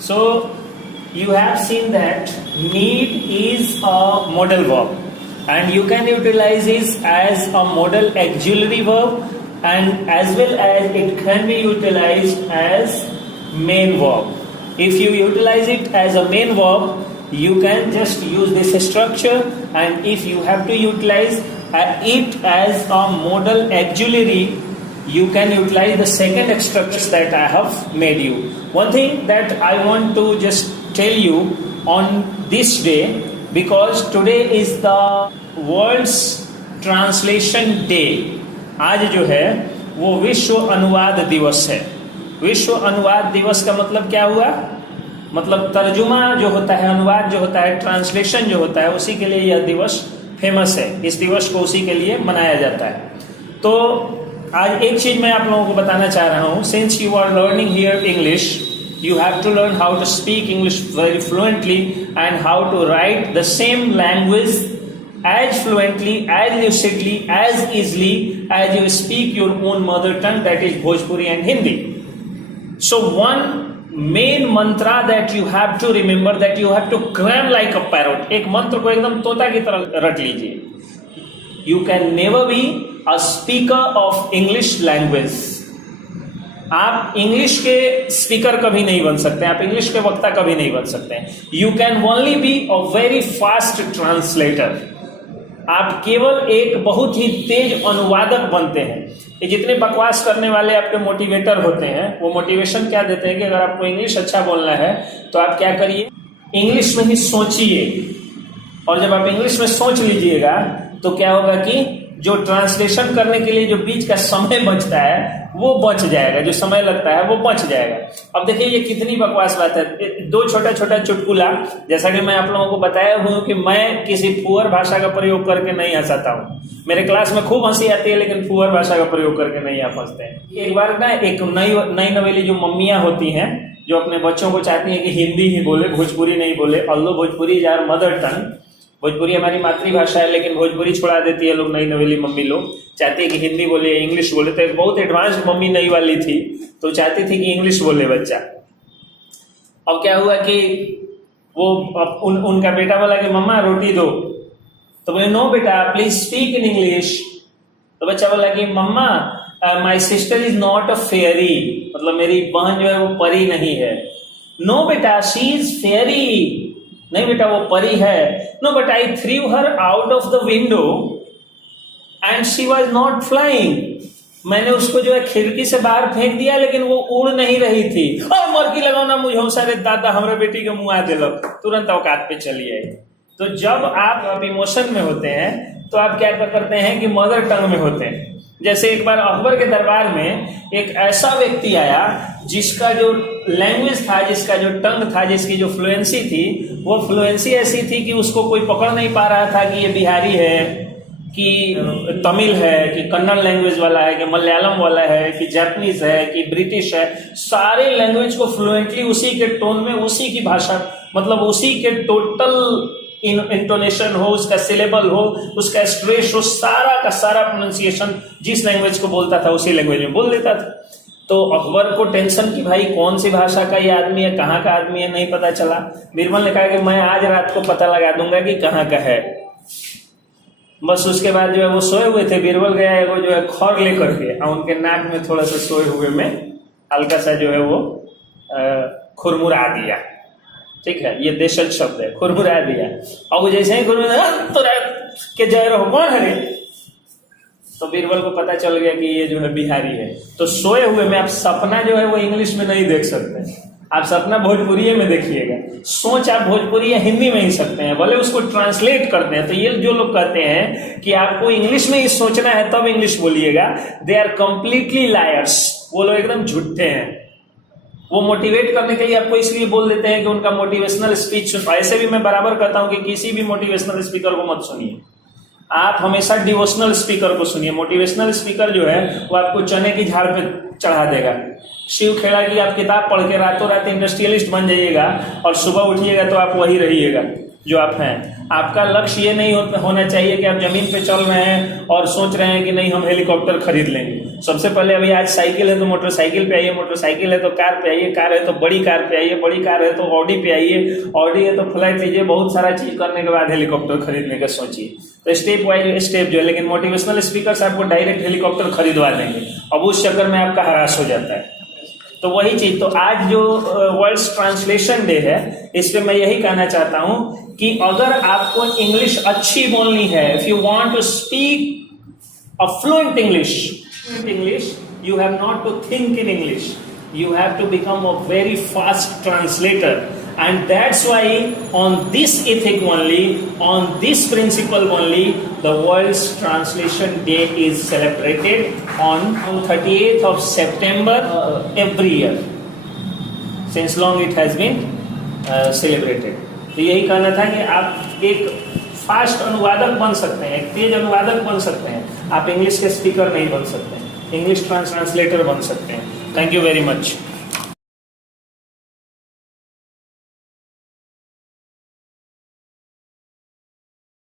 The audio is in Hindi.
So you have seen that need is a modal verb, and you can utilize it as a modal auxiliary verb, and as well as it can be utilized as main verb. If you utilize it as a main verb, you can just use this structure, and if you have to utilize it as a modal auxiliary, you can utilize the second structures that I have made you. One thing that I want to just tell you on this day, because today is the world's translation day. आज जो है वो विश्व अनुवाद दिवस है. विश्व अनुवाद दिवस का मतलब क्या हुआ? मतलब तर्जुमा जो होता है, अनुवाद जो होता है, ट्रांसलेशन जो होता है, उसी के लिए यह दिवस फेमस है. इस दिवस को उसी के लिए मनाया जाता है. तो आज एक चीज मैं आप लोगों को बताना चाह रहा हूँ. Since you are learning here English, you have to learn how to speak English very fluently and how to write the same language as fluently, as lucidly, as easily as you speak your own mother tongue, that is Bhojpuri and Hindi. So one main mantra that you have to remember, that you have to cram like a parrot. एक मंत्र को एकदम तोता की तरह रट लीजिए. You can never be a speaker of English language. आप इंग्लिश के स्पीकर कभी नहीं बन सकते, आप इंग्लिश के वक्ता कभी नहीं बन सकते. You can only be a very fast translator. आप केवल एक बहुत ही तेज अनुवादक बनते हैं. ये जितने बकवास करने वाले आपके मोटिवेटर होते हैं, वो मोटिवेशन क्या देते हैं कि अगर आपको इंग्लिश अच्छा बोलना है तो आप क्या करिए, इंग्लिश में ही सोचिए. और जब आप इंग्लिश में सोच लीजिएगा तो क्या होगा कि जो ट्रांसलेशन करने के लिए जो बीच का समय बचता है वो बच जाएगा, जो समय लगता है वो बच जाएगा. अब देखिए ये कितनी बकवास बात है. दो छोटा छोटा चुटकुला, जैसा कि मैं आप लोगों को बताया हूँ कि मैं किसी फुअर भाषा का प्रयोग करके नहीं हंसाता हूँ. मेरे क्लास में खूब हंसी आती है, लेकिन फुअर भाषा का प्रयोग करके नहीं आप हंसते हैं. एक बार ना एक नई नवेली जो मम्मियाँ होती हैं, जो अपने बच्चों को चाहती हैं कि हिंदी ही बोले, भोजपुरी नहीं बोले, although Bhojpuri is our mother tongue, Bhojpuri हमारी मातृभाषा है, लेकिन भोजपुरी छुड़ा देती है लोग. नई नवेली मम्मी लोग चाहती है कि हिंदी बोले, इंग्लिश बोले. तो एक बहुत एडवांस मम्मी नई वाली थी, तो चाहती थी कि इंग्लिश बोले बच्चा. अब क्या हुआ कि वो उनका बेटा बोला कि मम्मा रोटी दो, तो बोले नो बेटा प्लीज स्पीक इन इंग्लिश. तो बच्चा बोला कि mamma my sister is not a fairy, मतलब मेरी बहन जो है वो परी नहीं है. नो बेटा शी इज फेयरी, नहीं बेटा वो परी है. No but I threw her out of the window and she was not flying. मैंने उसको जो है खिड़की से बाहर फेंक दिया, लेकिन वो उड़ नहीं रही थी. और मरकी लगाओ ना मुझे, सारे दादा हमारे बेटी को मुआ दे लो, तुरंत औकात पे चलिए. तो जब आप इमोशन में होते हैं तो आप क्या करते हैं कि मदर टंग में होते हैं. जैसे एक बार अकबर के दरबार में एक ऐसा व्यक्ति आया जिसका जो लैंग्वेज था, जिसका जो टंग था, जिसकी जो फ्लुएंसी थी, वो फ्लुएंसी ऐसी थी कि उसको कोई पकड़ नहीं पा रहा था कि ये बिहारी है, कि तमिल है, कि कन्नड़ लैंग्वेज वाला है, कि मलयालम वाला है, कि जापानीज है, कि ब्रिटिश है. सारे लैंग्वेज को फ्लुएंटली उसी के टोन में, उसी की भाषा, मतलब उसी के टोटल इंटोनेशन हो, उसका सिलेबल हो, उसका स्ट्रेस हो, सारा का सारा प्रोनाउंसिएशन जिस लैंग्वेज को बोलता था उसी लैंग्वेज में बोल देता था. तो अकबर को टेंशन कि भाई कौन सी भाषा का ये आदमी है, कहाँ का आदमी है, नहीं पता चला. बीरबल ने कहा कि मैं आज रात को पता लगा दूंगा कि कहाँ का है. बस उसके बाद जो है वो सोए हुए थे. बीरबल गया वो जो है खौर लेकर के, और उनके नाक में थोड़ा सा सोए हुए में हल्का सा जो है वो खुरमुरा दिया. ठीक है, ये देशज शब्द है, खुरमुरा दिया. और वो जैसे ही खुरमुरा तो के जय रहो कौन है, तो बीरबल को पता चल गया कि ये जो है बिहारी है. तो सोए हुए में आप सपना जो है वो इंग्लिश में नहीं देख सकते, आप सपना भोजपुरी में देखिएगा. सोच आप भोजपुरी या हिंदी में ही सकते हैं, भले उसको ट्रांसलेट करते हैं. तो ये जो लोग कहते हैं कि आपको इंग्लिश में ही सोचना है तब इंग्लिश बोलिएगा, दे आर कंप्लीटली लायर्स. वो लोग एकदम झूठे हैं. वो मोटिवेट करने के लिए आपको इसलिए बोल देते हैं कि उनका मोटिवेशनल स्पीच सुन. ऐसे भी मैं बराबर कहता हूं कि किसी भी मोटिवेशनल स्पीकर को मत सुनिए, आप हमेशा डिवोशनल स्पीकर को सुनिए. मोटिवेशनल स्पीकर जो है वो आपको चने की झाड़ पे चढ़ा देगा. शिव खेड़ा की आप किताब पढ़ के रातों रात इंडस्ट्रियलिस्ट बन जाइएगा और सुबह उठिएगा तो आप वही रहिएगा. जो आप हैं, आपका लक्ष्य ये नहीं होना चाहिए कि आप जमीन पे चल रहे हैं और सोच रहे हैं कि नहीं हम हेलीकॉप्टर खरीद लेंगे। सबसे पहले अभी आज साइकिल है तो मोटरसाइकिल पे आइए, मोटरसाइकिल है तो कार पे आइए, कार है तो बड़ी कार पे आइए, बड़ी कार है तो ऑडी पे आइए, ऑडी है तो फ्लाइट लीजिए। बहुत सारा चीज करने के बाद हेलीकॉप्टर खरीदने का सोचिए। तो स्टेप वाइज स्टेप जो है, लेकिन मोटिवेशनल स्पीकर्स आपको डायरेक्ट हेलीकॉप्टर खरीदवा देंगे, अब उस चक्कर में आपका हरास हो जाता है। तो वही चीज, तो आज जो वर्ल्ड ट्रांसलेशन डे है, इस पे मैं यही कहना चाहता हूं कि अगर आपको इंग्लिश अच्छी बोलनी है, if you want to speak a fluent English, you have not to think in English, you have to become a very fast translator. And that's why on this ethic only, on this principle only, the world's translation day is celebrated on 38th of September every year. Since long it has been celebrated. तो यही कहना था कि आप एक फास्ट अनुवादक बन सकते हैं, एक तेज अनुवादक बन सकते हैं, आप इंग्लिश के स्पीकर नहीं बन सकते हैं, इंग्लिश ट्रांसलेटर बन सकते हैं। Thank you very much.